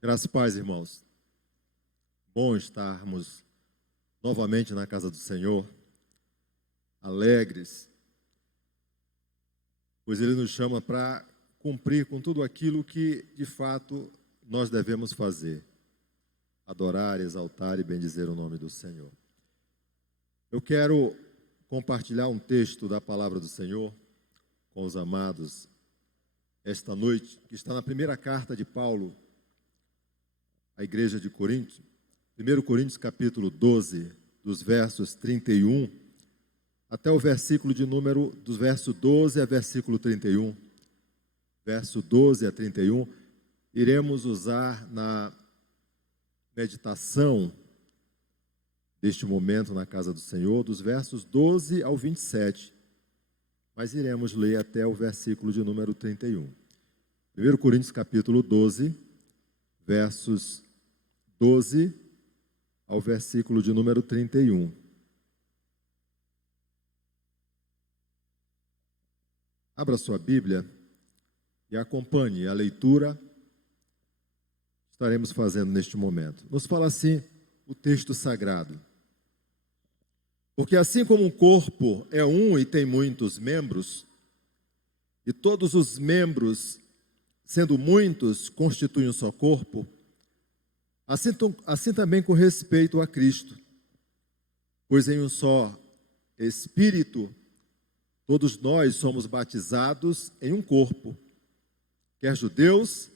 Graças e paz, irmãos. Bom estarmos novamente na casa do Senhor, alegres, pois Ele nos chama para cumprir com tudo aquilo que, de fato, nós devemos fazer. Adorar, exaltar e bendizer o nome do Senhor. Eu quero compartilhar um texto da palavra do Senhor com os amados esta noite, que está na primeira carta de Paulo à igreja de Corinto, 1 Coríntios capítulo 12, dos versos 31 até o versículo do verso 12 a versículo 31. Verso 12 a 31, iremos usar na meditação deste momento na casa do Senhor, dos versos 12 ao 27, mas iremos ler até o versículo de número 31. 1 Coríntios capítulo 12, versos 12 ao versículo de número 31. Abra sua Bíblia e acompanhe a leitura que estaremos fazendo neste momento. Nos fala assim o texto sagrado. Porque assim como um corpo é um e tem muitos membros, e todos os membros, sendo muitos, constituem um só corpo, assim também com respeito a Cristo. Pois em um só Espírito, todos nós somos batizados em um corpo, quer judeus,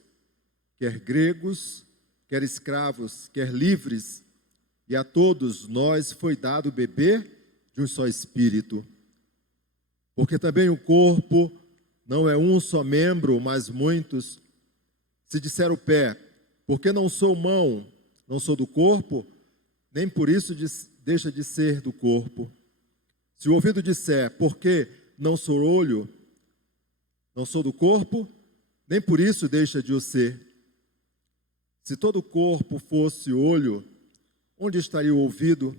quer gregos, quer escravos, quer livres, e a todos nós foi dado beber de um só Espírito. Porque também o corpo não é um só membro, mas muitos. Se disser o pé, porque não sou mão, não sou do corpo, nem por isso deixa de ser do corpo. Se o ouvido disser, porque não sou olho, não sou do corpo, nem por isso deixa de o ser. Se todo o corpo fosse olho, onde estaria o ouvido?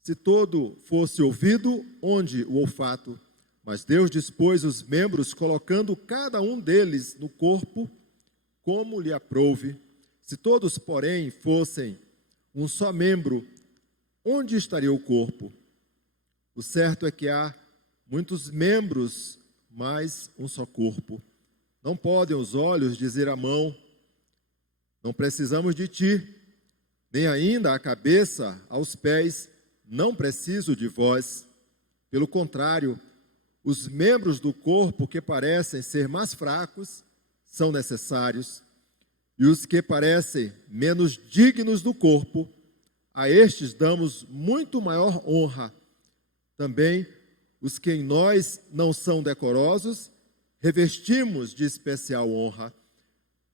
Se todo fosse ouvido, onde o olfato? Mas Deus dispôs os membros, colocando cada um deles no corpo, como lhe aprouve. Se todos, porém, fossem um só membro, onde estaria o corpo? O certo é que há muitos membros, mas um só corpo. Não podem os olhos dizer à mão, não precisamos de ti, nem ainda a cabeça aos pés, não preciso de vós. Pelo contrário, os membros do corpo que parecem ser mais fracos são necessários, e os que parecem menos dignos do corpo, a estes damos muito maior honra. Também os que em nós não são decorosos, revestimos de especial honra.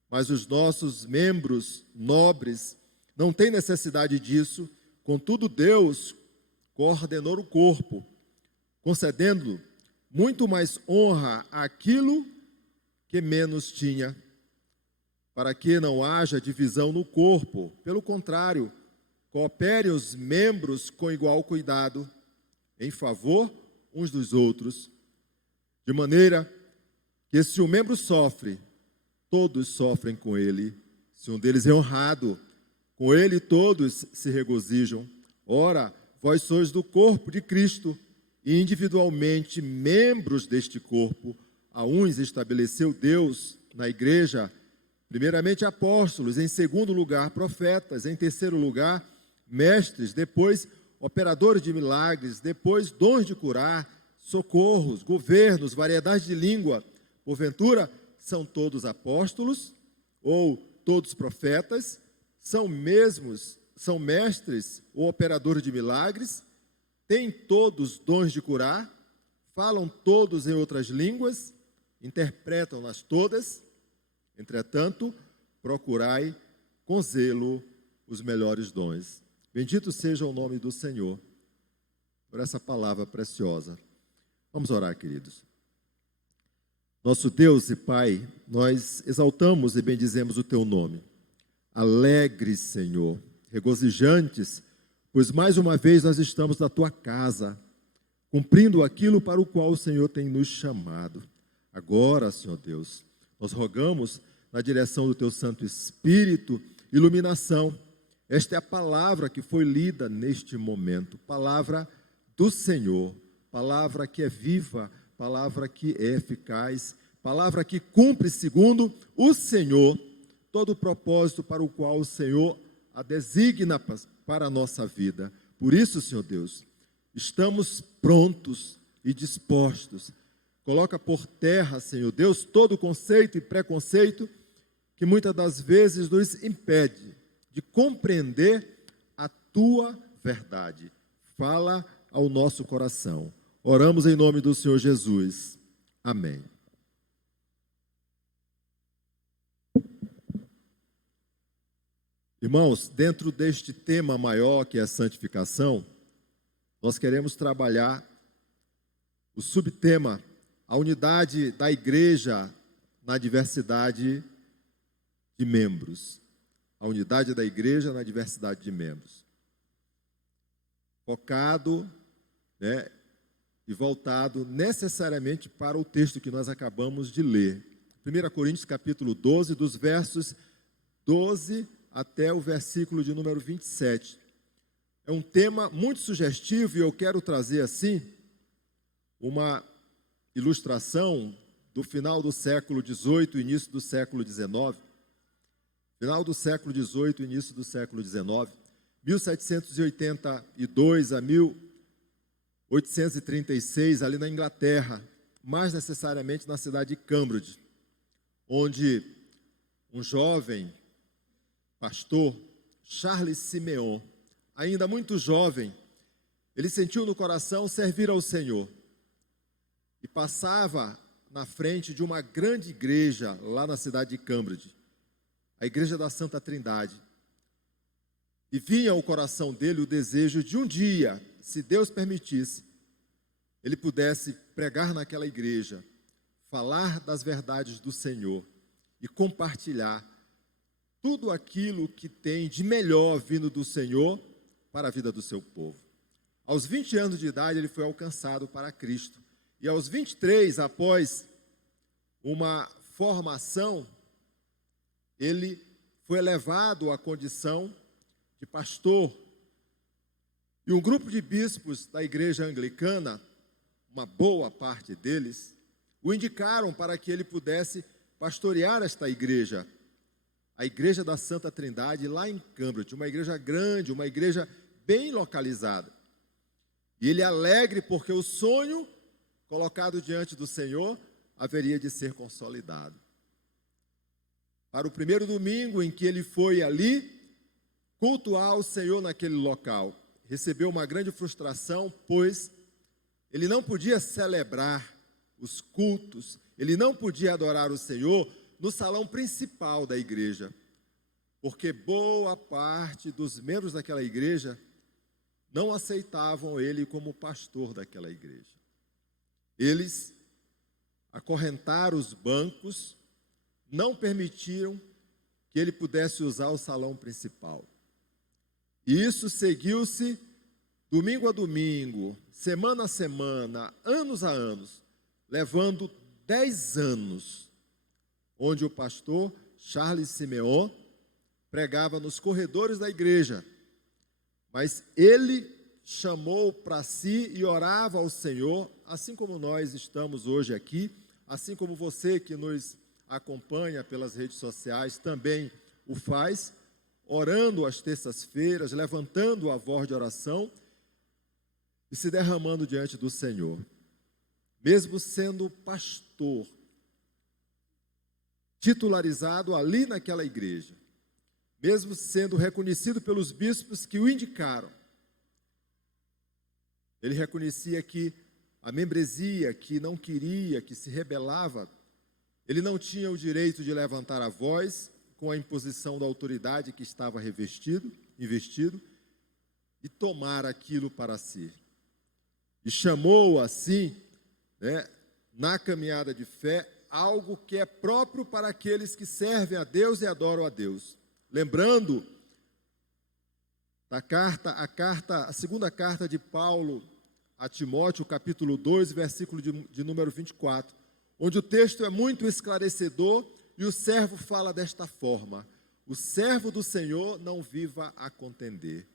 Mas os nossos membros nobres não têm necessidade disso, contudo Deus coordenou o corpo, concedendo muito mais honra àquilo que menos tinha, para que não haja divisão no corpo. Pelo contrário, cooperem os membros com igual cuidado, em favor uns dos outros, de maneira que se um membro sofre, todos sofrem com ele. Se um deles é honrado, com ele todos se regozijam. Ora, vós sois do corpo de Cristo, e individualmente membros deste corpo. A uns estabeleceu Deus na igreja, primeiramente apóstolos, em segundo lugar profetas, em terceiro lugar mestres, depois operadores de milagres, depois dons de curar, socorros, governos, variedade de língua. Porventura, são todos apóstolos ou todos profetas? São mestres ou operadores de milagres? Têm todos dons de curar? Falam todos em outras línguas? Interpretam-nas todas? Entretanto, procurai com zelo os melhores dons. Bendito seja o nome do Senhor por essa palavra preciosa. Vamos orar, queridos. Nosso Deus e Pai, nós exaltamos e bendizemos o Teu nome. Alegres, Senhor, regozijantes, pois mais uma vez nós estamos na Tua casa, cumprindo aquilo para o qual o Senhor tem nos chamado. Agora, Senhor Deus, nós rogamos, na direção do teu Santo Espírito, iluminação. Esta é a palavra que foi lida neste momento, palavra do Senhor, palavra que é viva, palavra que é eficaz, palavra que cumpre segundo o Senhor todo o propósito para o qual o Senhor a designa para a nossa vida. Por isso, Senhor Deus, estamos prontos e dispostos. Coloca por terra, Senhor Deus, todo conceito e preconceito que muitas das vezes nos impede de compreender a tua verdade. Fala ao nosso coração. Oramos em nome do Senhor Jesus. Amém. Irmãos, dentro deste tema maior que é a santificação, nós queremos trabalhar o subtema, a unidade da igreja na diversidade de membros. A unidade da igreja na diversidade de membros. Focado, e voltado necessariamente para o texto que nós acabamos de ler. 1 Coríntios capítulo 12, dos versos 12 até o versículo de número 27. É um tema muito sugestivo e eu quero trazer assim uma ilustração do final do século XVIII, início do século XIX. Final do século XVIII, início do século XIX, 1782 a 1836, ali na Inglaterra, mais necessariamente na cidade de Cambridge, onde um jovem pastor, Charles Simeon, ainda muito jovem, ele sentiu no coração servir ao Senhor e passava na frente de uma grande igreja lá na cidade de Cambridge, a igreja da Santa Trindade, e vinha ao coração dele o desejo de um dia, se Deus permitisse, ele pudesse pregar naquela igreja, falar das verdades do Senhor e compartilhar tudo aquilo que tem de melhor vindo do Senhor para a vida do seu povo. Aos 20 anos de idade, ele foi alcançado para Cristo. E aos 23, após uma formação, ele foi elevado à condição de pastor. E um grupo de bispos da igreja anglicana, uma boa parte deles, o indicaram para que ele pudesse pastorear esta igreja, a igreja da Santa Trindade, lá em Cambridge, uma igreja grande, uma igreja bem localizada. E ele alegre porque o sonho colocado diante do Senhor haveria de ser consolidado. Para o primeiro domingo em que ele foi ali cultuar o Senhor naquele local, recebeu uma grande frustração, pois ele não podia celebrar os cultos, ele não podia adorar o Senhor no salão principal da igreja, porque boa parte dos membros daquela igreja não aceitavam ele como pastor daquela igreja. Eles acorrentaram os bancos, não permitiram que ele pudesse usar o salão principal. E isso seguiu-se domingo a domingo, semana a semana, anos a anos, levando 10 anos, onde o pastor Charles Simeon pregava nos corredores da igreja, mas ele chamou para si e orava ao Senhor, assim como nós estamos hoje aqui, assim como você que nos acompanha pelas redes sociais também o faz, orando às terças-feiras, levantando a voz de oração e se derramando diante do Senhor. Mesmo sendo pastor, titularizado ali naquela igreja, mesmo sendo reconhecido pelos bispos que o indicaram, ele reconhecia que a membresia que não queria, que se rebelava, ele não tinha o direito de levantar a voz com a imposição da autoridade que estava investido, e tomar aquilo para si. E chamou assim, na caminhada de fé, algo que é próprio para aqueles que servem a Deus e adoram a Deus. Lembrando a segunda carta de Paulo a Timóteo, capítulo 2, versículo de número 24, onde o texto é muito esclarecedor e o servo fala desta forma: o servo do Senhor não viva a contender.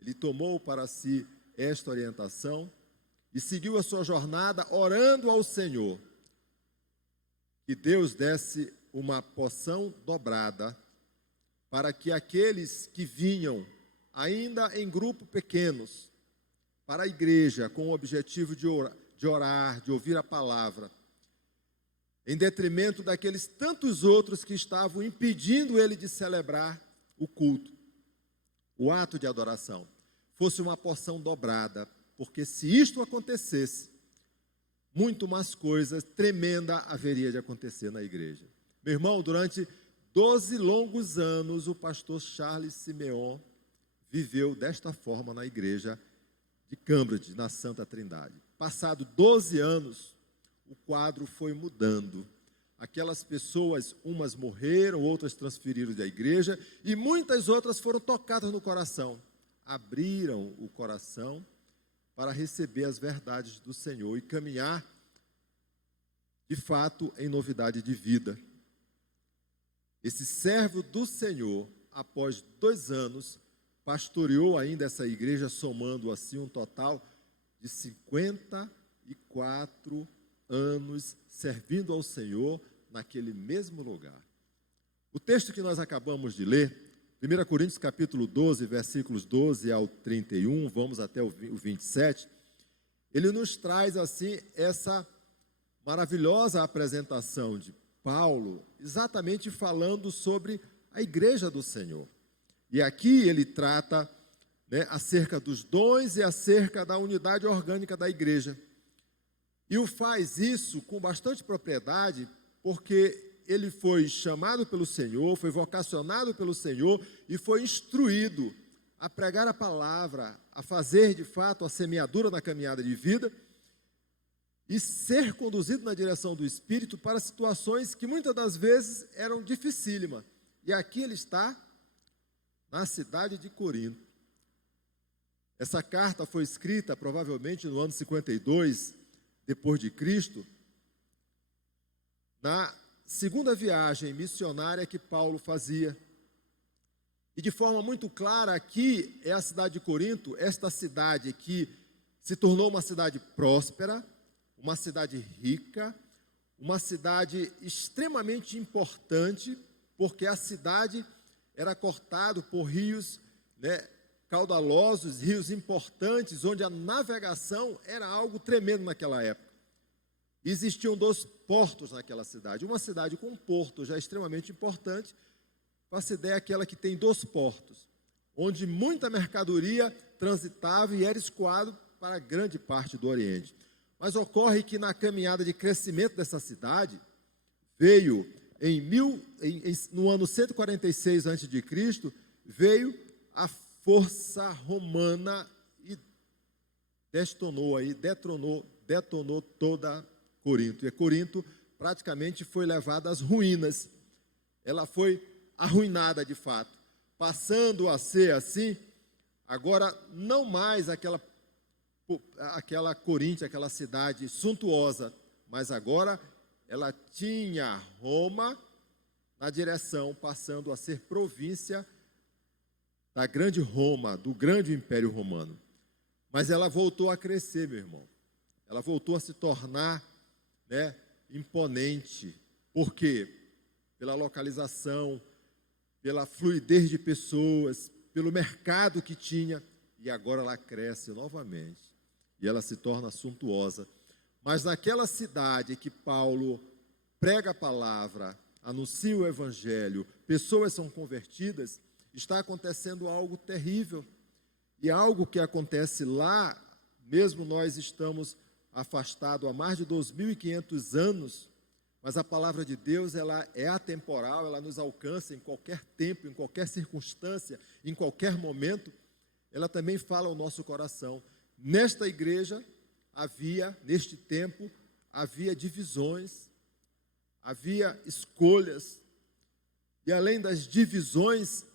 Ele tomou para si esta orientação e seguiu a sua jornada orando ao Senhor que Deus desse uma porção dobrada para que aqueles que vinham ainda em grupo pequenos para a igreja com o objetivo de orar, de ouvir a palavra, em detrimento daqueles tantos outros que estavam impedindo ele de celebrar o culto, o ato de adoração, fosse uma porção dobrada, porque se isto acontecesse, muito mais coisas tremenda haveria de acontecer na igreja. Meu irmão, durante 12 longos anos, o pastor Charles Simeon viveu desta forma na igreja de Cambridge, na Santa Trindade. Passado 12 anos, o quadro foi mudando. Aquelas pessoas, umas morreram, outras transferiram da igreja, e muitas outras foram tocadas no coração. Abriram o coração para receber as verdades do Senhor e caminhar, de fato, em novidade de vida. Esse servo do Senhor, após 2 anos, pastoreou ainda essa igreja, somando assim um total de 54 anos servindo ao Senhor naquele mesmo lugar. O texto que nós acabamos de ler, 1 Coríntios capítulo 12, versículos 12 ao 31, vamos até o 27, ele nos traz assim essa maravilhosa apresentação de Paulo, exatamente falando sobre a igreja do Senhor. E aqui ele trata, acerca dos dons e acerca da unidade orgânica da igreja. E o faz isso com bastante propriedade, porque ele foi chamado pelo Senhor, foi vocacionado pelo Senhor e foi instruído a pregar a palavra, a fazer de fato a semeadura na caminhada de vida e ser conduzido na direção do Espírito para situações que muitas das vezes eram dificílimas. E aqui ele está na cidade de Corinto. Essa carta foi escrita provavelmente no ano 52 depois de Cristo, na segunda viagem missionária que Paulo fazia. E de forma muito clara, aqui é a cidade de Corinto, esta cidade que se tornou uma cidade próspera, uma cidade rica, uma cidade extremamente importante, porque a cidade era cortada por rios, caudalosos, rios importantes, onde a navegação era algo tremendo naquela época. Existiam 2 portos naquela cidade. Uma cidade com um porto já extremamente importante, faça ideia, aquela que tem 2 portos, onde muita mercadoria transitava e era escoado para grande parte do Oriente. Mas ocorre que na caminhada de crescimento dessa cidade, veio no ano 146 a.C., veio a força romana e detonou toda Corinto. E Corinto praticamente foi levada às ruínas. Ela foi arruinada de fato, passando a ser assim, agora não mais aquela Corinto, aquela cidade suntuosa, mas agora ela tinha Roma na direção, passando a ser província da grande Roma, do grande Império Romano. Mas ela voltou a crescer, meu irmão. Ela voltou a se tornar, imponente. Por quê? Pela localização, pela fluidez de pessoas, pelo mercado que tinha. E agora ela cresce novamente. E ela se torna suntuosa. Mas naquela cidade que Paulo prega a palavra, anuncia o evangelho, pessoas são convertidas, está acontecendo algo terrível. E algo que acontece lá, mesmo nós estamos afastados há mais de 2.500 anos, mas a palavra de Deus, ela é atemporal, ela nos alcança em qualquer tempo, em qualquer circunstância, em qualquer momento, ela também fala ao nosso coração. Nesta igreja, neste tempo, havia divisões, havia escolhas, e além das divisões,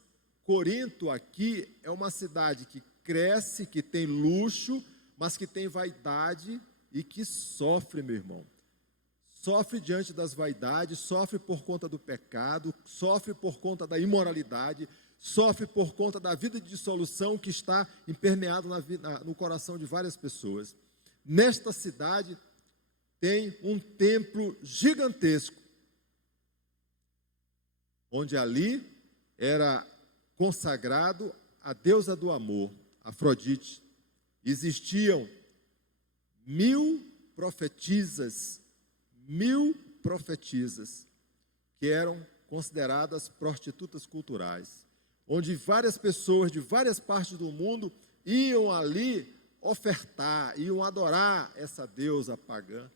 Corinto aqui é uma cidade que cresce, que tem luxo, mas que tem vaidade e que sofre, meu irmão. sofre diante das vaidades, sofre por conta do pecado, sofre por conta da imoralidade, sofre por conta da vida de dissolução que está impermeado no coração de várias pessoas. Nesta cidade tem um templo gigantesco, onde ali era consagrado a deusa do amor, Afrodite. Existiam 1000 profetisas, que eram consideradas prostitutas culturais, onde várias pessoas de várias partes do mundo iam ali ofertar, iam adorar essa deusa pagã,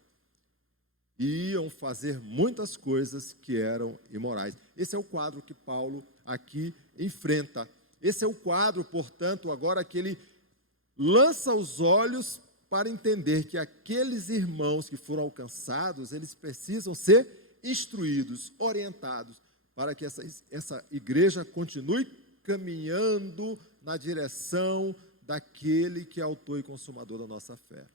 e iam fazer muitas coisas que eram imorais. Esse é o quadro que Paulo aqui enfrenta. Esse é o quadro, portanto, agora que ele lança os olhos para entender que aqueles irmãos que foram alcançados, eles precisam ser instruídos, orientados, para que essa igreja continue caminhando na direção daquele que é autor e consumador da nossa fé,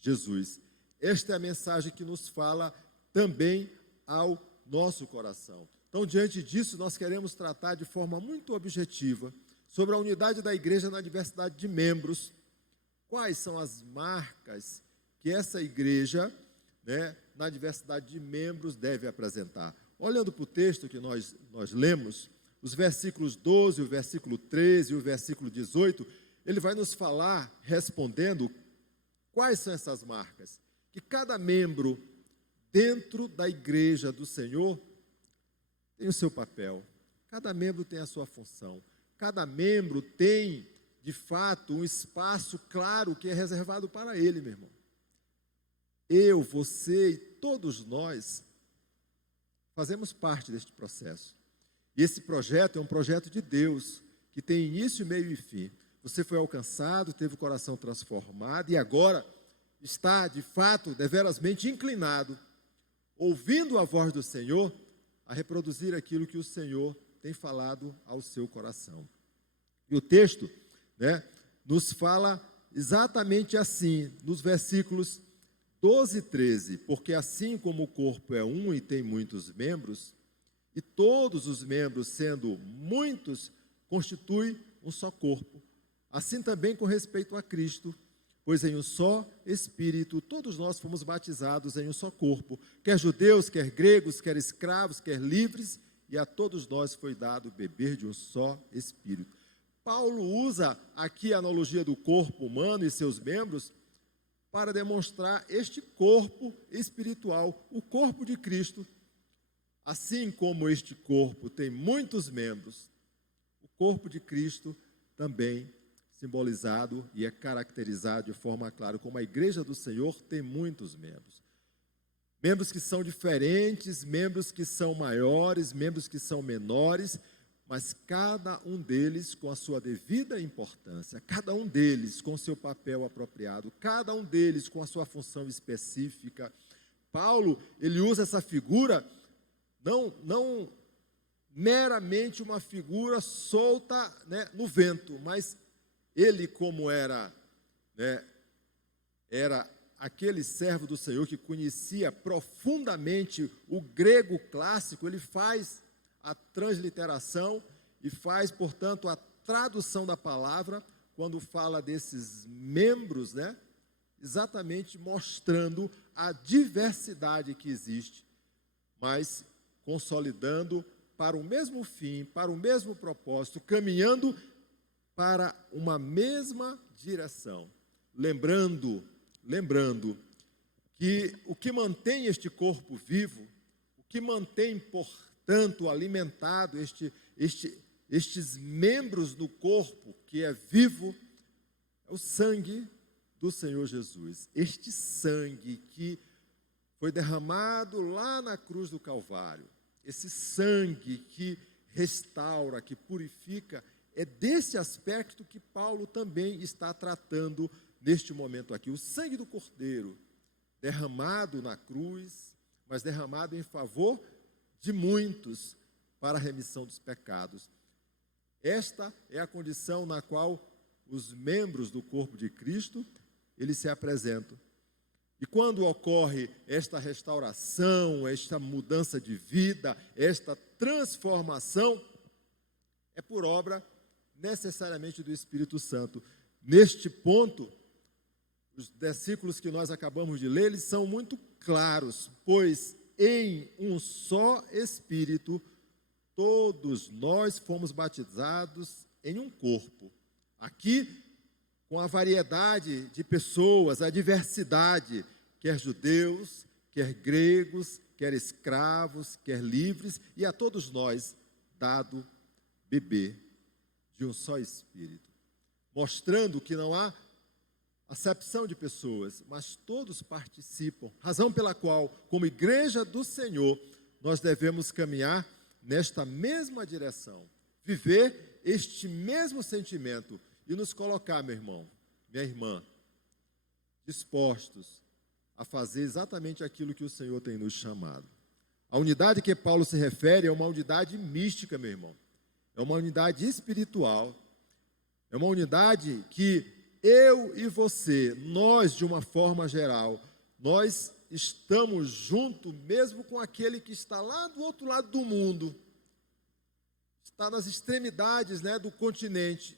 Jesus. Esta é a mensagem que nos fala também ao nosso coração. Então, diante disso, nós queremos tratar de forma muito objetiva sobre a unidade da igreja na diversidade de membros. Quais são as marcas que essa igreja, na diversidade de membros, deve apresentar? Olhando para o texto que nós lemos, os versículos 12, o versículo 13 e o versículo 18, ele vai nos falar, respondendo, quais são essas marcas. Que cada membro dentro da igreja do Senhor tem o seu papel, cada membro tem a sua função, cada membro tem, de fato, um espaço claro que é reservado para ele, meu irmão. Eu, você e todos nós fazemos parte deste processo. E esse projeto é um projeto de Deus, que tem início, meio e fim. Você foi alcançado, teve o coração transformado e agora está, de fato, deverasmente inclinado, ouvindo a voz do Senhor, a reproduzir aquilo que o Senhor tem falado ao seu coração. E o texto, nos fala exatamente assim, nos versículos 12 e 13, porque assim como o corpo é um e tem muitos membros, e todos os membros, sendo muitos, constituem um só corpo, assim também com respeito a Cristo, pois em um só Espírito, todos nós fomos batizados em um só corpo, quer judeus, quer gregos, quer escravos, quer livres, e a todos nós foi dado beber de um só Espírito. Paulo usa aqui a analogia do corpo humano e seus membros para demonstrar este corpo espiritual, o corpo de Cristo. Assim como este corpo tem muitos membros, o corpo de Cristo também simbolizado e é caracterizado de forma clara como a igreja do Senhor tem muitos membros. Membros que são diferentes, membros que são maiores, membros que são menores, mas cada um deles com a sua devida importância, cada um deles com o seu papel apropriado, cada um deles com a sua função específica. Paulo, ele usa essa figura não meramente uma figura solta, no vento, mas ele, como era aquele servo do Senhor que conhecia profundamente o grego clássico, ele faz a transliteração e faz, portanto, a tradução da palavra quando fala desses membros, exatamente mostrando a diversidade que existe, mas consolidando para o mesmo fim, para o mesmo propósito, caminhando para uma mesma direção. Lembrando que o que mantém este corpo vivo, o que mantém, portanto, alimentado estes membros do corpo que é vivo, é o sangue do Senhor Jesus. Este sangue que foi derramado lá na cruz do Calvário, esse sangue que restaura, que purifica, é desse aspecto que Paulo também está tratando neste momento aqui. O sangue do Cordeiro, derramado na cruz, mas derramado em favor de muitos para a remissão dos pecados. Esta é a condição na qual os membros do corpo de Cristo, eles se apresentam. E quando ocorre esta restauração, esta mudança de vida, esta transformação, é por obra necessariamente do Espírito Santo. Neste ponto, os versículos que nós acabamos de ler, eles são muito claros, pois em um só Espírito, todos nós fomos batizados em um corpo. Aqui, com a variedade de pessoas, a diversidade, quer judeus, quer gregos, quer escravos, quer livres, e a todos nós dado beber de um só Espírito, mostrando que não há acepção de pessoas, mas todos participam, razão pela qual, como igreja do Senhor, nós devemos caminhar nesta mesma direção, viver este mesmo sentimento e nos colocar, meu irmão, minha irmã, dispostos a fazer exatamente aquilo que o Senhor tem nos chamado. A unidade que Paulo se refere é uma unidade mística, meu irmão, é uma unidade espiritual, é uma unidade que eu e você, nós de uma forma geral, nós estamos juntos mesmo com aquele que está lá do outro lado do mundo, está nas extremidades, do continente,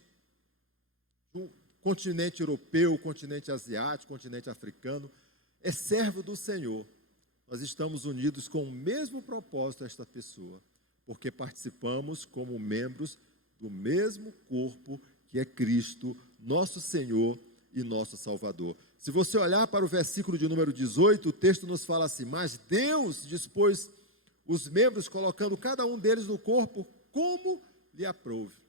o continente europeu, o continente asiático, o continente africano, é servo do Senhor. Nós estamos unidos com o mesmo propósito esta pessoa, porque participamos como membros do mesmo corpo que é Cristo, nosso Senhor e nosso Salvador. Se você olhar para o versículo de número 18, o texto nos fala assim: mas Deus dispôs os membros, colocando cada um deles no corpo como lhe aprouve.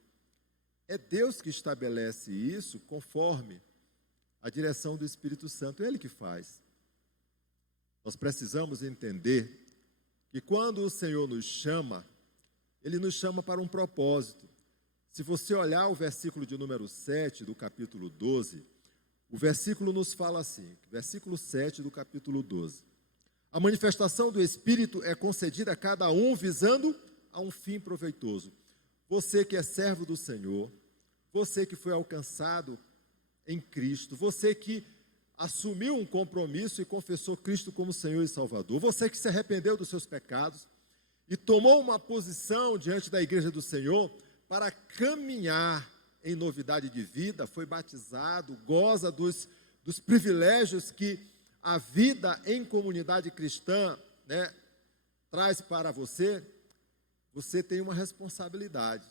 É Deus que estabelece isso conforme a direção do Espírito Santo, é Ele que faz. Nós precisamos entender que quando o Senhor nos chama, Ele nos chama para um propósito. Se você olhar o versículo de número 7 do capítulo 12, o versículo nos fala assim, versículo 7 do capítulo 12. A manifestação do Espírito é concedida a cada um visando a um fim proveitoso. Você que é servo do Senhor, você que foi alcançado em Cristo, você que assumiu um compromisso e confessou Cristo como Senhor e Salvador, você que se arrependeu dos seus pecados e tomou uma posição diante da igreja do Senhor para caminhar em novidade de vida, foi batizado, goza dos privilégios que a vida em comunidade cristã, traz para você, você tem uma responsabilidade,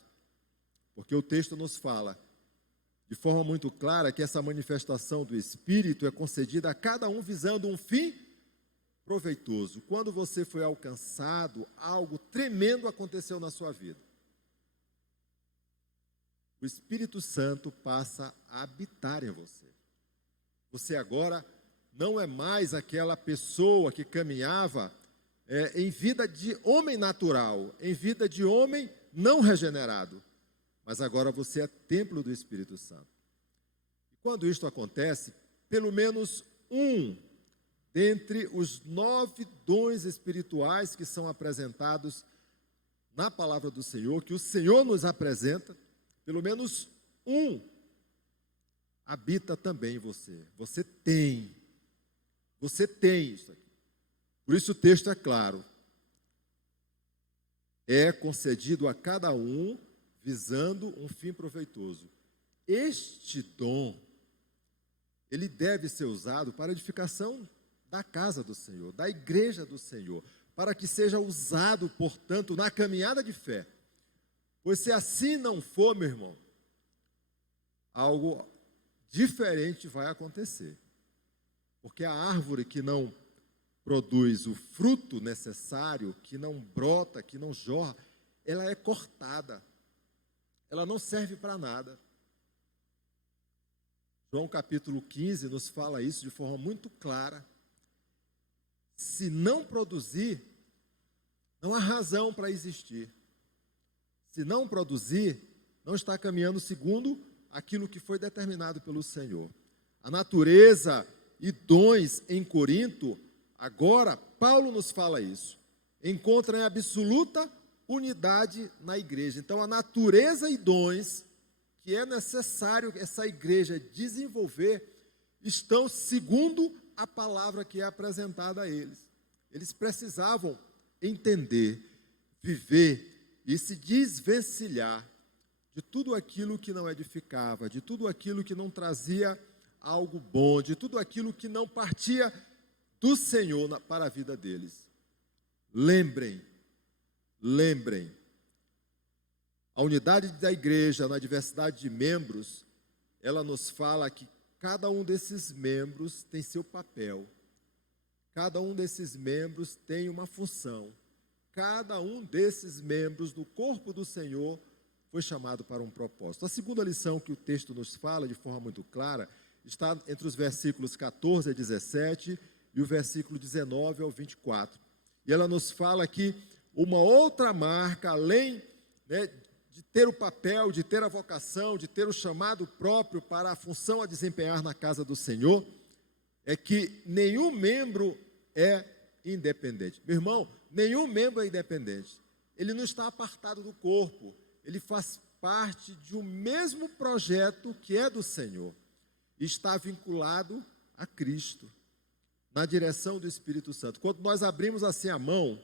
porque o texto nos fala de forma muito clara que essa manifestação do Espírito é concedida a cada um visando um fim proveitoso. Quando você foi alcançado, algo tremendo aconteceu na sua vida. O Espírito Santo passa a habitar em você. Você agora não é mais aquela pessoa que caminhava em vida de homem natural, em vida de homem não regenerado, mas agora você é templo do Espírito Santo. E quando isto acontece, pelo menos um dentre os 9 dons espirituais que são apresentados na palavra do Senhor, que o Senhor nos apresenta, pelo menos um habita também em você. Você tem isso aqui. Por isso o texto é claro. É concedido a cada um visando um fim proveitoso. Este dom, ele deve ser usado para a edificação da casa do Senhor, da igreja do Senhor, para que seja usado, portanto, na caminhada de fé. Pois se assim não for, meu irmão, algo diferente vai acontecer. Porque a árvore que não produz o fruto necessário, que não brota, que não jorra, ela é cortada. Ela não serve para nada. João capítulo 15 nos fala isso de forma muito clara. Se não produzir, não há razão para existir. Se não produzir, não está caminhando segundo aquilo que foi determinado pelo Senhor. A natureza e dons em Corinto, agora, Paulo nos fala isso, encontra em absoluta unidade na igreja. Então, a natureza e dons que é necessário essa igreja desenvolver estão segundo a palavra que é apresentada a eles. Eles precisavam entender, viver e se desvencilhar de tudo aquilo que não edificava, de tudo aquilo que não trazia algo bom, de tudo aquilo que não partia do Senhor para a vida deles. Lembrem, a unidade da igreja na diversidade de membros, ela nos fala que cada um desses membros tem seu papel, cada um desses membros tem uma função, cada um desses membros do corpo do Senhor foi chamado para um propósito. A segunda lição que o texto nos fala de forma muito clara está entre os versículos 14 a 17 e o versículo 19 ao 24. E ela nos fala que uma outra marca, além, né, de ter o papel, de ter a vocação, de ter o chamado próprio para a função a desempenhar na casa do Senhor, é que nenhum membro é independente. Meu irmão, nenhum membro é independente. Ele não está apartado do corpo. Ele faz parte de um mesmo projeto que é do Senhor. Está vinculado a Cristo, na direção do Espírito Santo. Quando nós abrimos assim a mão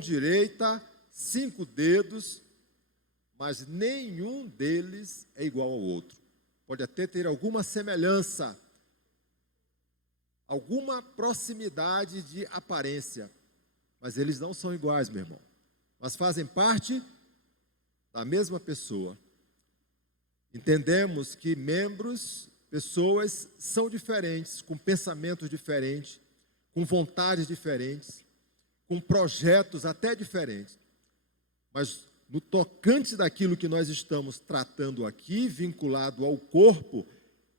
direita, 5 dedos, mas nenhum deles é igual ao outro. Pode até ter alguma semelhança, alguma proximidade de aparência, mas eles não são iguais, meu irmão. Mas fazem parte da mesma pessoa. Entendemos que membros, pessoas são diferentes, com pensamentos diferentes, com vontades diferentes, com projetos até diferentes. Mas no tocante daquilo que nós estamos tratando aqui, vinculado ao corpo,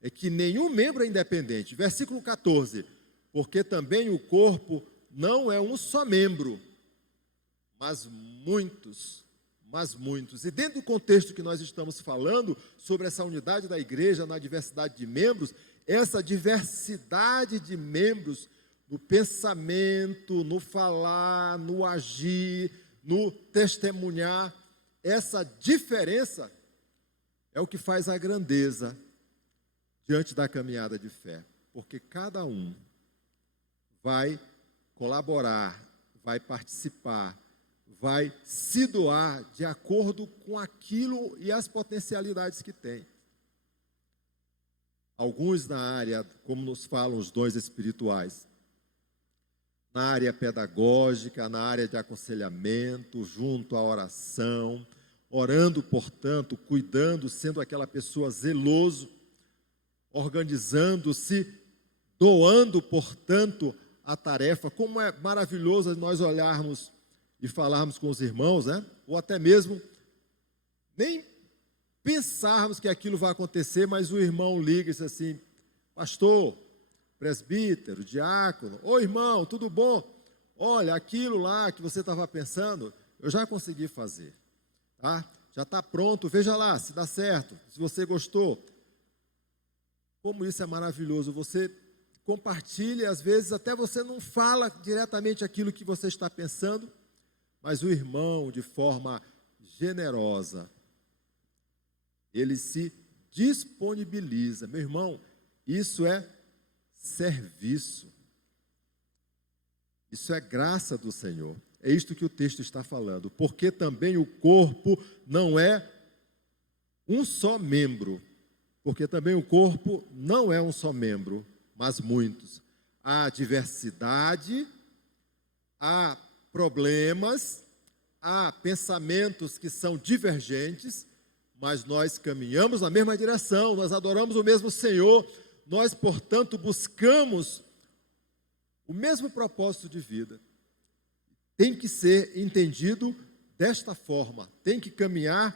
é que nenhum membro é independente. Versículo 14. Porque também o corpo não é um só membro, mas muitos. E dentro do contexto que nós estamos falando, sobre essa unidade da igreja na diversidade de membros, essa diversidade de membros no pensamento, no falar, no agir, no testemunhar, essa diferença é o que faz a grandeza diante da caminhada de fé, porque cada um vai colaborar, vai participar, vai se doar de acordo com aquilo e as potencialidades que tem. Alguns na área, como nos falam os dons espirituais, na área pedagógica, na área de aconselhamento, junto à oração, orando, portanto, cuidando, sendo aquela pessoa zeloso, organizando-se, doando, portanto, a tarefa. Como é maravilhoso nós olharmos e falarmos com os irmãos, né? Ou até mesmo nem pensarmos que aquilo vai acontecer, mas o irmão liga e diz assim: pastor, presbítero, diácono, ô irmão, tudo bom? Olha, aquilo lá que você estava pensando, eu já consegui fazer, tá? Já está pronto, veja lá se dá certo, se você gostou. Como isso é maravilhoso, você compartilha, às vezes até você não fala diretamente aquilo que você está pensando, mas o irmão, de forma generosa, ele se disponibiliza. Meu irmão, isso é serviço. Isso é graça do Senhor. É isto que o texto está falando. Porque também o corpo não é um só membro. Porque também o corpo não é um só membro, mas muitos. Há diversidade, há problemas, há pensamentos que são divergentes, mas nós caminhamos na mesma direção, nós adoramos o mesmo Senhor, nós, portanto, buscamos o mesmo propósito de vida. Tem que ser entendido desta forma, tem que caminhar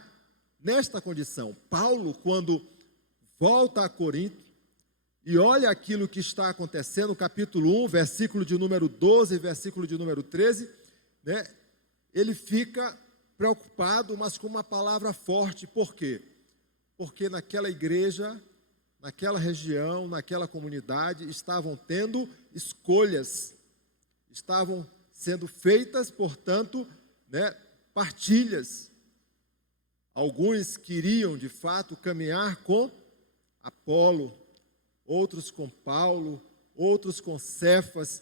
nesta condição. Paulo, quando volta a Corinto e olha aquilo que está acontecendo, capítulo 1, versículo de número 12, versículo de número 13, né? Ele fica preocupado, mas com uma palavra forte. Por quê? Porque naquela igreja, naquela região, naquela comunidade, estavam tendo escolhas, estavam sendo feitas, portanto, né, partilhas. Alguns queriam, de fato, caminhar com Apolo, outros com Paulo, outros com Cefas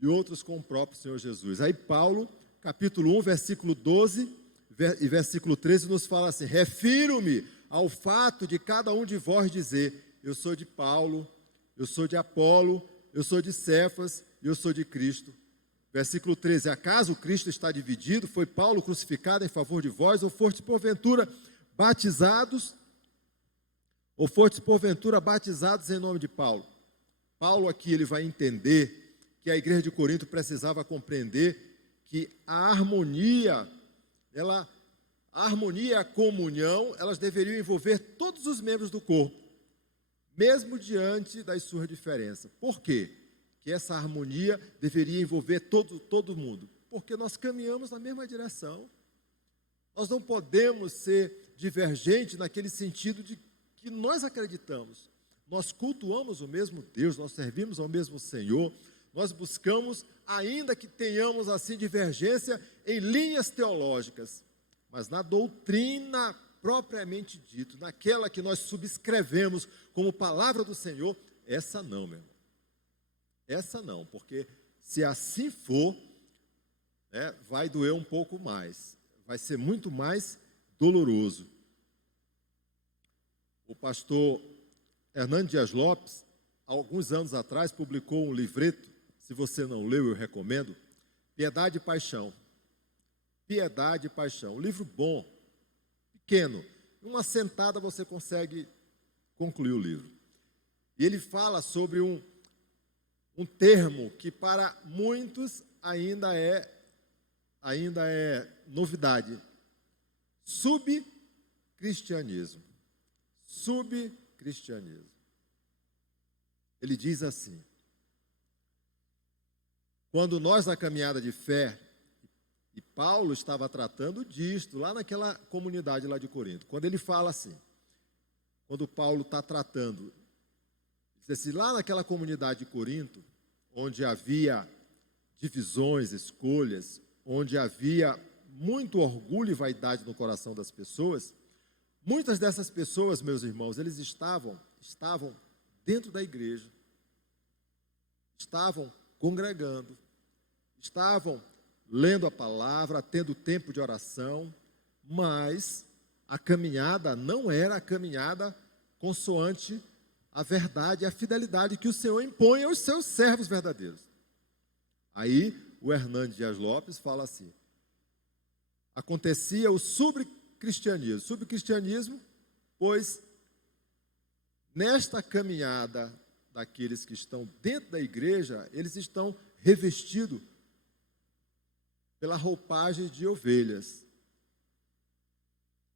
e outros com o próprio Senhor Jesus. Aí Paulo, capítulo 1, versículo 12 e versículo 13, nos fala assim: refiro-me ao fato de cada um de vós dizer: eu sou de Paulo, eu sou de Apolo, eu sou de Cefas e eu sou de Cristo. Versículo 13: acaso Cristo está dividido? Foi Paulo crucificado em favor de vós? Ou fostes porventura batizados em nome de Paulo? Paulo aqui ele vai entender que a igreja de Corinto precisava compreender que a harmonia e a comunhão, elas deveriam envolver todos os membros do corpo, mesmo diante das suas diferenças. Por quê? Que essa harmonia deveria envolver todo mundo, porque nós caminhamos na mesma direção. Nós não podemos ser divergentes naquele sentido de que nós acreditamos. Nós cultuamos o mesmo Deus, nós servimos ao mesmo Senhor, nós buscamos, ainda que tenhamos assim divergência em linhas teológicas, mas na doutrina propriamente dito, naquela que nós subscrevemos como palavra do Senhor, essa não, meu irmão. Essa não, porque se assim for, vai doer um pouco mais, vai ser muito mais doloroso. O pastor Hernando Dias Lopes, alguns anos atrás, publicou um livreto, se você não leu, eu recomendo, Piedade e Paixão. Piedade e Paixão, um livro bom, pequeno, uma sentada você consegue concluir o livro. E ele fala sobre um termo que para muitos ainda é novidade: subcristianismo. Subcristianismo. Ele diz assim: quando nós na caminhada de fé, e Paulo estava tratando disto lá naquela comunidade lá de Corinto, quando ele fala assim, quando Paulo está tratando, se lá naquela comunidade de Corinto, onde havia divisões, escolhas, onde havia muito orgulho e vaidade no coração das pessoas, muitas dessas pessoas, meus irmãos, eles estavam dentro da igreja, estavam congregando, estavam lendo a palavra, tendo tempo de oração, mas a caminhada não era a caminhada consoante a verdade e a fidelidade que o Senhor impõe aos seus servos verdadeiros. Aí o Hernando Dias Lopes fala assim: acontecia o subcristianismo, pois nesta caminhada daqueles que estão dentro da igreja, eles estão revestidos pela roupagem de ovelhas,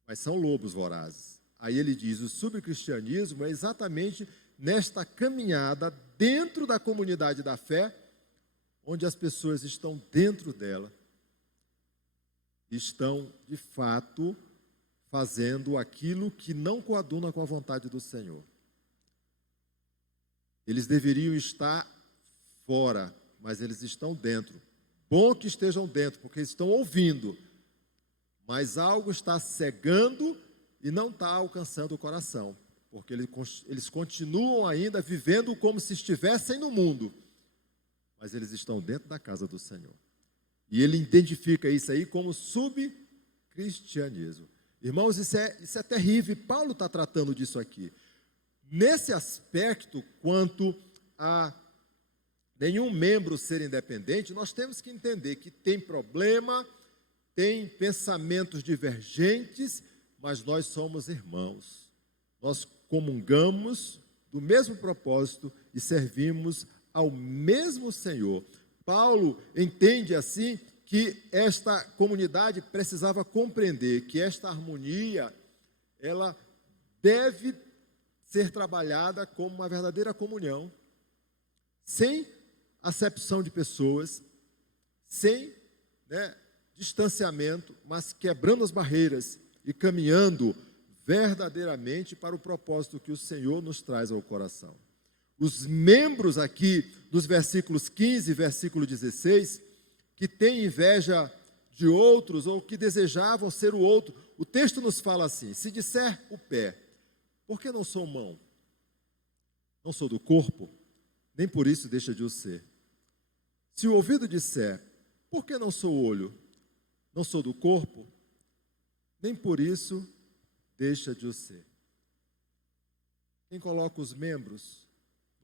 mas são lobos vorazes. Aí ele diz: o subcristianismo é exatamente nesta caminhada dentro da comunidade da fé, onde as pessoas estão dentro dela, estão de fato fazendo aquilo que não coaduna com a vontade do Senhor. Eles deveriam estar fora, mas eles estão dentro. Bom que estejam dentro, porque estão ouvindo, mas algo está cegando e não está alcançando o coração, porque eles continuam ainda vivendo como se estivessem no mundo, mas eles estão dentro da casa do Senhor. E ele identifica isso aí como subcristianismo. Irmãos, isso é terrível, e Paulo está tratando disso aqui. Nesse aspecto, quanto a nenhum membro ser independente, nós temos que entender que tem problema, tem pensamentos divergentes, mas nós somos irmãos. Nós comungamos do mesmo propósito e servimos ao mesmo Senhor. Paulo entende assim que esta comunidade precisava compreender que esta harmonia, ela deve ser trabalhada como uma verdadeira comunhão, sem acepção de pessoas, sem distanciamento, mas quebrando as barreiras e caminhando verdadeiramente para o propósito que o Senhor nos traz ao coração. Os membros aqui dos versículos 15 e versículo 16, que têm inveja de outros ou que desejavam ser o outro, o texto nos fala assim: se disser o pé, por que não sou mão? não sou do corpo, nem por isso deixa de o ser. Se o ouvido disser, por que não sou olho? Não sou do corpo, nem por isso deixa de o ser. Quem coloca os membros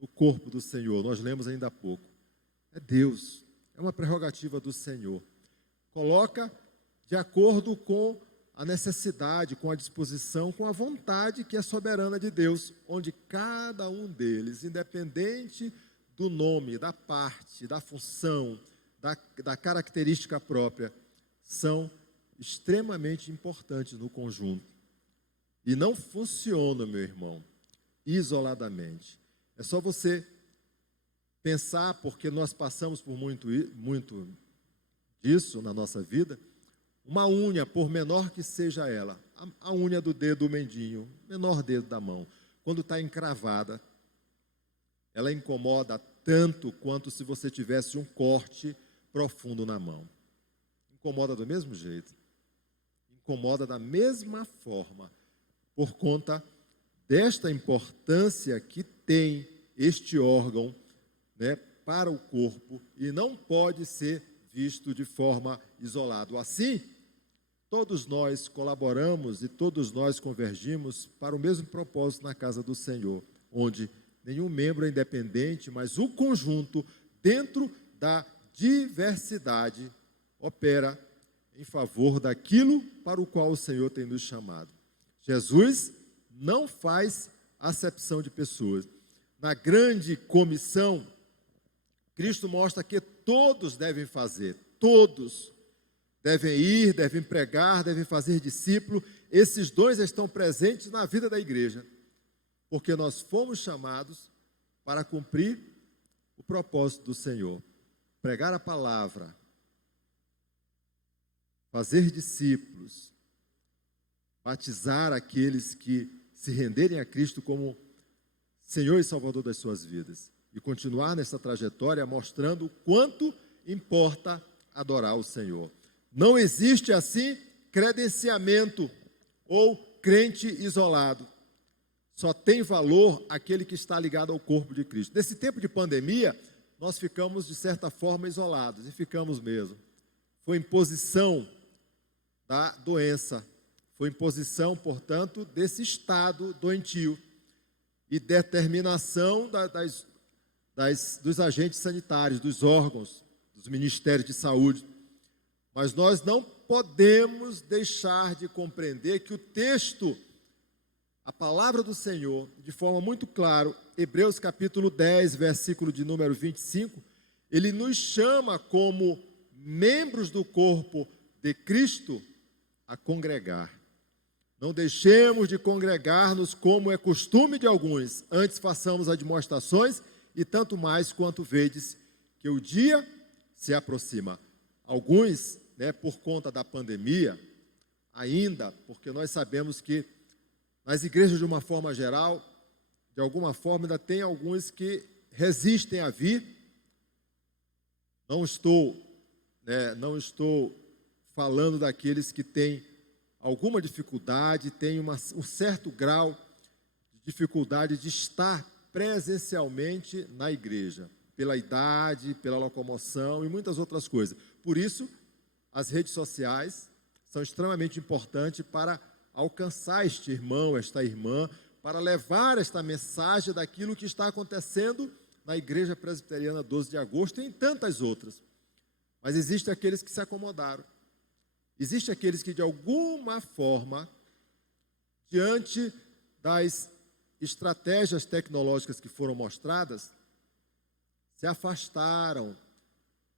no corpo do Senhor, nós lemos ainda há pouco, é Deus, é uma prerrogativa do Senhor. Coloca de acordo com a necessidade, com a disposição, com a vontade que é soberana de Deus, onde cada um deles, independente do nome, da parte, da função, da característica própria, são extremamente importantes no conjunto. E não funciona, meu irmão, isoladamente. É só você pensar, porque nós passamos por muito disso na nossa vida. Uma unha, por menor que seja ela, a unha do dedo do mendinho, menor dedo da mão, quando está encravada, ela incomoda tanto quanto se você tivesse um corte profundo na mão. Incomoda do mesmo jeito. Incomoda da mesma forma, por conta desta importância que tem este órgão, né, para o corpo, e não pode ser visto de forma isolada. Assim, todos nós colaboramos e todos nós convergimos para o mesmo propósito na casa do Senhor, onde nenhum membro é independente, mas o conjunto, dentro da diversidade, opera em favor daquilo para o qual o Senhor tem nos chamado. Jesus não faz acepção de pessoas. Na grande comissão, Cristo mostra que todos devem fazer, todos devem ir, devem pregar, devem fazer discípulo. Esses dois estão presentes na vida da igreja, porque nós fomos chamados para cumprir o propósito do Senhor. Pregar a palavra, fazer discípulos, batizar aqueles que se renderem a Cristo como Senhor e Salvador das suas vidas. E continuar nessa trajetória mostrando o quanto importa adorar o Senhor. Não existe assim credenciamento ou crente isolado. Só tem valor aquele que está ligado ao corpo de Cristo. Nesse tempo de pandemia, nós ficamos de certa forma isolados, e ficamos mesmo. Foi imposição da doença, foi imposição, portanto, desse estado doentio e determinação dos agentes sanitários, dos órgãos, dos ministérios de saúde. Mas nós não podemos deixar de compreender que o texto, a palavra do Senhor, de forma muito clara, Hebreus capítulo 10, versículo de número 25, ele nos chama como membros do corpo de Cristo a congregar. Não deixemos de congregar-nos como é costume de alguns, antes façamos admoestações e tanto mais quanto vedes que o dia se aproxima. Alguns, por conta da pandemia, ainda, porque nós sabemos que nas igrejas de uma forma geral, de alguma forma ainda tem alguns que resistem a vir. Não estou falando daqueles que têm alguma dificuldade, têm um certo grau de dificuldade de estar presencialmente na igreja, pela idade, pela locomoção e muitas outras coisas. Por isso, as redes sociais são extremamente importantes para alcançar este irmão, esta irmã, para levar esta mensagem daquilo que está acontecendo na Igreja Presbiteriana 12 de Agosto e em tantas outras. Mas existem aqueles que se acomodaram. Existem aqueles que, de alguma forma, diante das estratégias tecnológicas que foram mostradas, se afastaram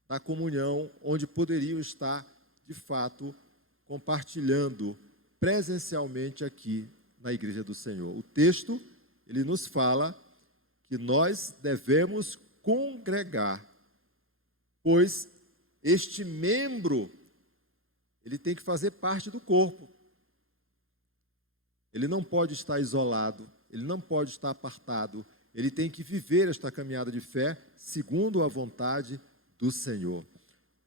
da comunhão onde poderiam estar, de fato, compartilhando presencialmente aqui na Igreja do Senhor. O texto, ele nos fala que nós devemos congregar, pois este membro, ele tem que fazer parte do corpo. Ele não pode estar isolado, ele não pode estar apartado, ele tem que viver esta caminhada de fé segundo a vontade do Senhor.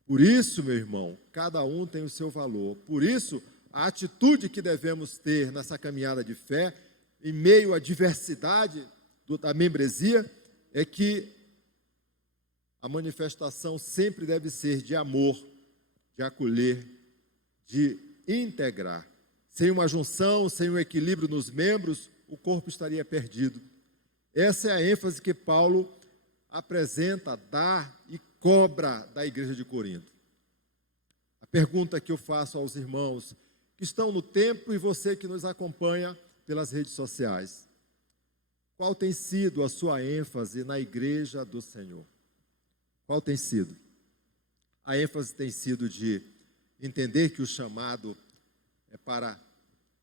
Por isso, meu irmão, cada um tem o seu valor. Por isso, a atitude que devemos ter nessa caminhada de fé, em meio à diversidade, da membresia é que a manifestação sempre deve ser de amor, de acolher, de integrar. Sem uma junção, sem um equilíbrio nos membros, o corpo estaria perdido. Essa é a ênfase que Paulo apresenta, dá e cobra da igreja de Corinto. A pergunta que eu faço aos irmãos que estão no templo e você que nos acompanha pelas redes sociais: qual tem sido a sua ênfase na igreja do Senhor? Qual tem sido? A ênfase tem sido de entender que o chamado é para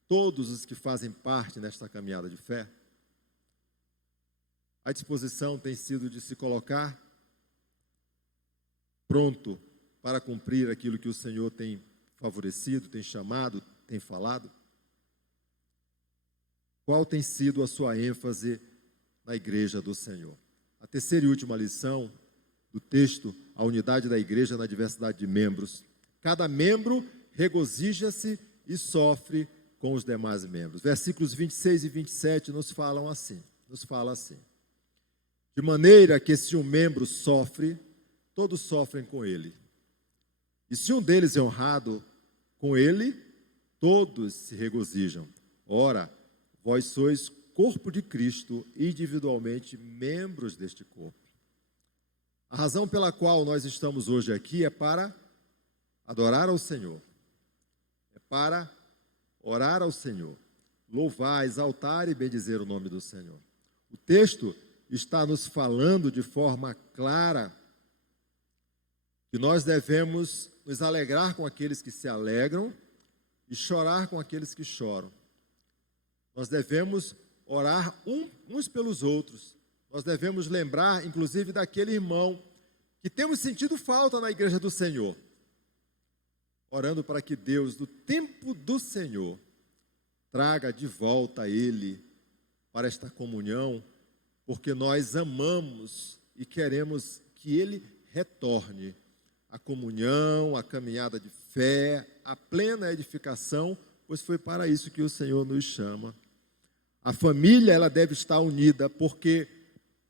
todos os que fazem parte nesta caminhada de fé? A disposição tem sido de se colocar pronto para cumprir aquilo que o Senhor tem favorecido, tem chamado, tem falado? Qual tem sido a sua ênfase na igreja do Senhor? A terceira e última lição do texto, a unidade da igreja na diversidade de membros. Cada membro regozija-se e sofre com os demais membros. Versículos 26 e 27 nos fala assim: de maneira que se um membro sofre, todos sofrem com ele. E se um deles é honrado, com ele todos se regozijam. Ora, vós sois corpo de Cristo, individualmente membros deste corpo. A razão pela qual nós estamos hoje aqui é para adorar ao Senhor, é para orar ao Senhor, louvar, exaltar e bendizer o nome do Senhor. O texto está nos falando de forma clara que nós devemos nos alegrar com aqueles que se alegram e chorar com aqueles que choram. Nós devemos orar uns pelos outros. Nós devemos lembrar, inclusive, daquele irmão que temos sentido falta na igreja do Senhor, orando para que Deus, no tempo do Senhor, traga de volta ele para esta comunhão, porque nós amamos e queremos que ele retorne à comunhão, à caminhada de fé, à plena edificação, pois foi para isso que o Senhor nos chama. A família, ela deve estar unida, porque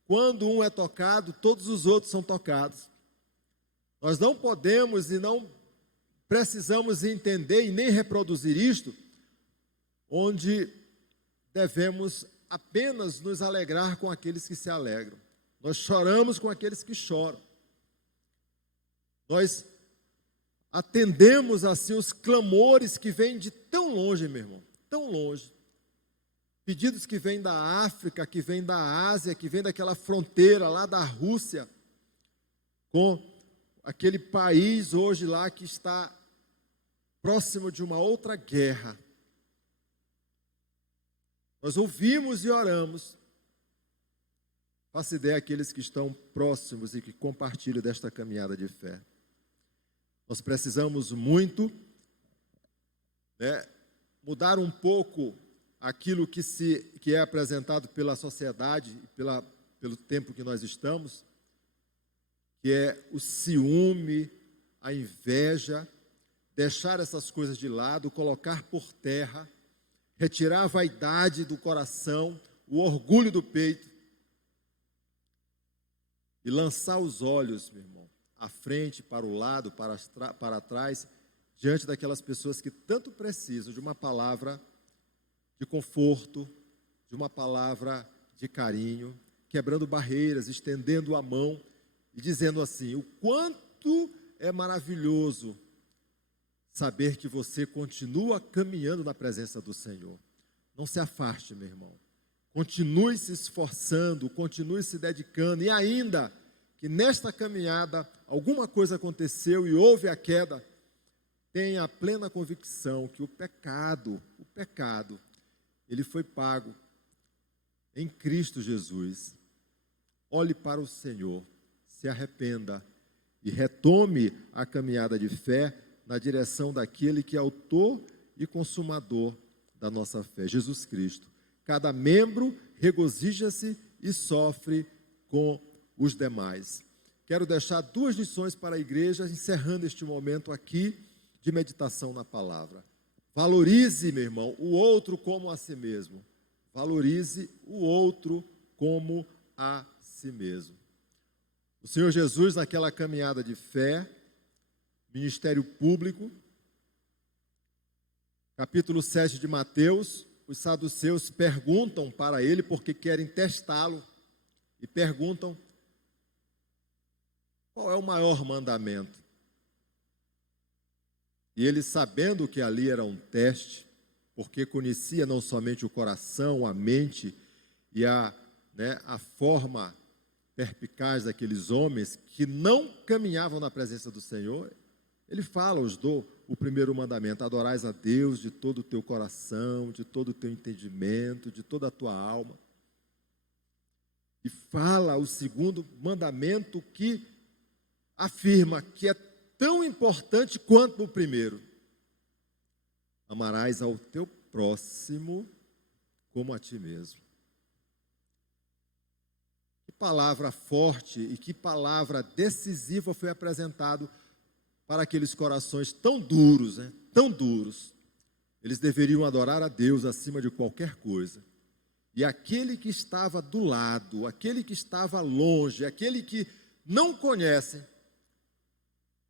quando um é tocado, todos os outros são tocados. Nós não podemos e não precisamos entender e nem reproduzir isto, onde devemos apenas nos alegrar com aqueles que se alegram. Nós choramos com aqueles que choram. Nós atendemos assim os clamores que vêm de tão longe, meu irmão, tão longe. Pedidos que vêm da África, que vêm da Ásia, que vêm daquela fronteira lá da Rússia, com aquele país hoje lá que está próximo de uma outra guerra. Nós ouvimos e oramos. Faça ideia àqueles que estão próximos e que compartilham desta caminhada de fé. Nós precisamos muito mudar um pouco aquilo que é apresentado pela sociedade, pelo tempo que nós estamos, que é o ciúme, a inveja, deixar essas coisas de lado, colocar por terra, retirar a vaidade do coração, o orgulho do peito e lançar os olhos, meu irmão, à frente, para o lado, para trás, diante daquelas pessoas que tanto precisam de uma palavra de conforto, de uma palavra de carinho, quebrando barreiras, estendendo a mão e dizendo assim: o quanto é maravilhoso saber que você continua caminhando na presença do Senhor. Não se afaste, meu irmão. Continue se esforçando, continue se dedicando, e ainda que nesta caminhada alguma coisa aconteceu e houve a queda, tenha a plena convicção que o pecado, ele foi pago em Cristo Jesus. Olhe para o Senhor, se arrependa e retome a caminhada de fé na direção daquele que é autor e consumador da nossa fé, Jesus Cristo. Cada membro regozija-se e sofre com os demais. Quero deixar 2 lições para a igreja, encerrando este momento aqui de meditação na palavra. Valorize, meu irmão, o outro como a si mesmo. Valorize o outro como a si mesmo. O Senhor Jesus, naquela caminhada de fé, ministério público, capítulo 7 de Mateus, os saduceus perguntam para ele, porque querem testá-lo, e perguntam: qual é o maior mandamento? E ele, sabendo que ali era um teste, porque conhecia não somente o coração, a mente e a forma perspicaz daqueles homens que não caminhavam na presença do Senhor, ele fala, o primeiro mandamento: adorais a Deus de todo o teu coração, de todo o teu entendimento, de toda a tua alma. E fala o segundo mandamento, que afirma que é tão importante quanto o primeiro: amarás ao teu próximo como a ti mesmo. Que palavra forte e que palavra decisiva foi apresentado para aqueles corações tão duros, tão duros. Eles deveriam adorar a Deus acima de qualquer coisa. E aquele que estava do lado, aquele que estava longe, aquele que não conhece,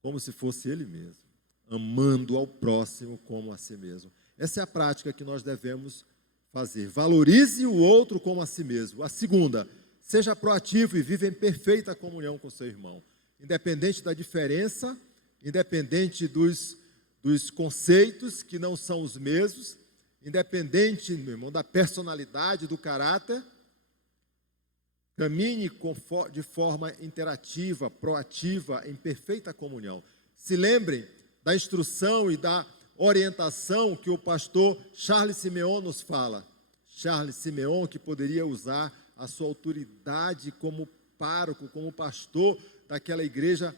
como se fosse ele mesmo, amando ao próximo como a si mesmo. Essa é a prática que nós devemos fazer. Valorize o outro como a si mesmo. A segunda: seja proativo e viva em perfeita comunhão com seu irmão. Independente da diferença, independente dos conceitos que não são os mesmos, independente, meu irmão, da personalidade, do caráter, caminhe de forma interativa, proativa, em perfeita comunhão. Se lembrem da instrução e da orientação que o pastor Charles Simeon nos fala. Charles Simeon, que poderia usar a sua autoridade como pároco, como pastor daquela igreja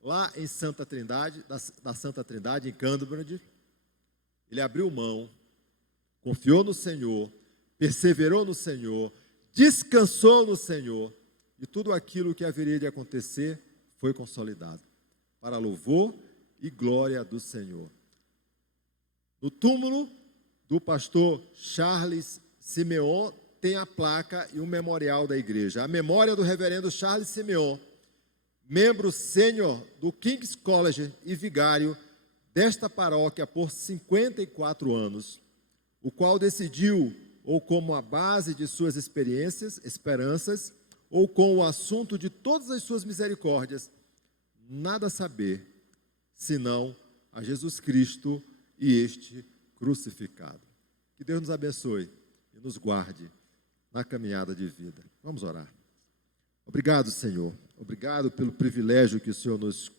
lá em Santa Trindade, da Santa Trindade, em Cambridge. Ele abriu mão, confiou no Senhor, perseverou no Senhor, descansou no Senhor, e tudo aquilo que haveria de acontecer foi consolidado, para louvor e glória do Senhor. No túmulo do pastor Charles Simeon tem a placa e um memorial da igreja. A memória do reverendo Charles Simeon, membro sênior do King's College e vigário desta paróquia por 54 anos, o qual decidiu, ou como a base de suas esperanças, ou com o assunto de todas as suas misericórdias, nada saber, senão a Jesus Cristo e este crucificado. Que Deus nos abençoe e nos guarde na caminhada de vida. Vamos orar. Obrigado, Senhor. Obrigado pelo privilégio que o Senhor nos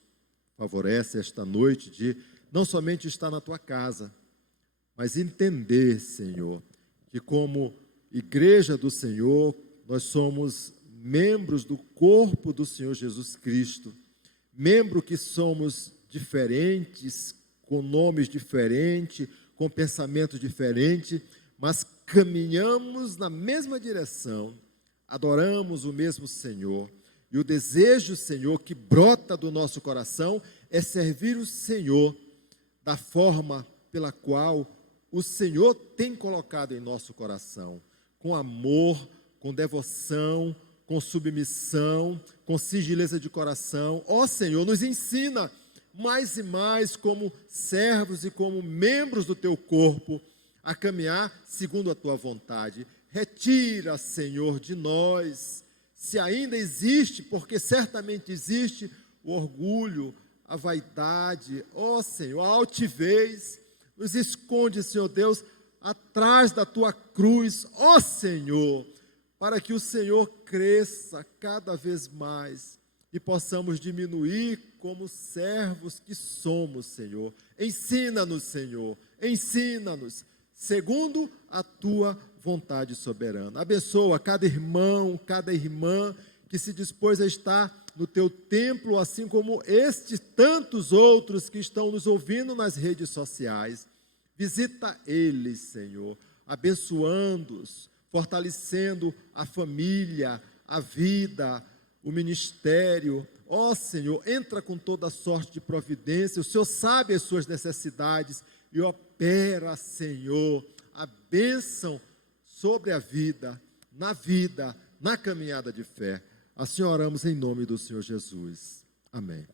favorece esta noite de não somente estar na tua casa, mas entender, Senhor, que como igreja do Senhor, nós somos membros do corpo do Senhor Jesus Cristo, membro que somos diferentes, com nomes diferentes, com pensamentos diferentes, mas caminhamos na mesma direção, adoramos o mesmo Senhor, e o desejo, Senhor, que brota do nosso coração é servir o Senhor da forma pela qual o Senhor tem colocado em nosso coração, com amor, com devoção, com submissão, com singeleza de coração. Ó Senhor, nos ensina mais e mais como servos e como membros do teu corpo a caminhar segundo a tua vontade. Retira, Senhor, de nós, se ainda existe, porque certamente existe, o orgulho, a vaidade, ó Senhor, a altivez. Nos esconde, Senhor Deus, atrás da tua cruz, ó Senhor, para que o Senhor cresça cada vez mais e possamos diminuir como servos que somos, Senhor. Ensina-nos, Senhor, ensina-nos, segundo a tua vontade soberana. Abençoa cada irmão, cada irmã que se dispôs a estar no teu templo, assim como estes tantos outros que estão nos ouvindo nas redes sociais. Visita eles, Senhor, abençoando-os, fortalecendo a família, a vida, o ministério. Ó Senhor, entra com toda sorte de providência, o Senhor sabe as suas necessidades e opera, Senhor, a bênção sobre a vida, na caminhada de fé. Assim oramos em nome do Senhor Jesus. Amém.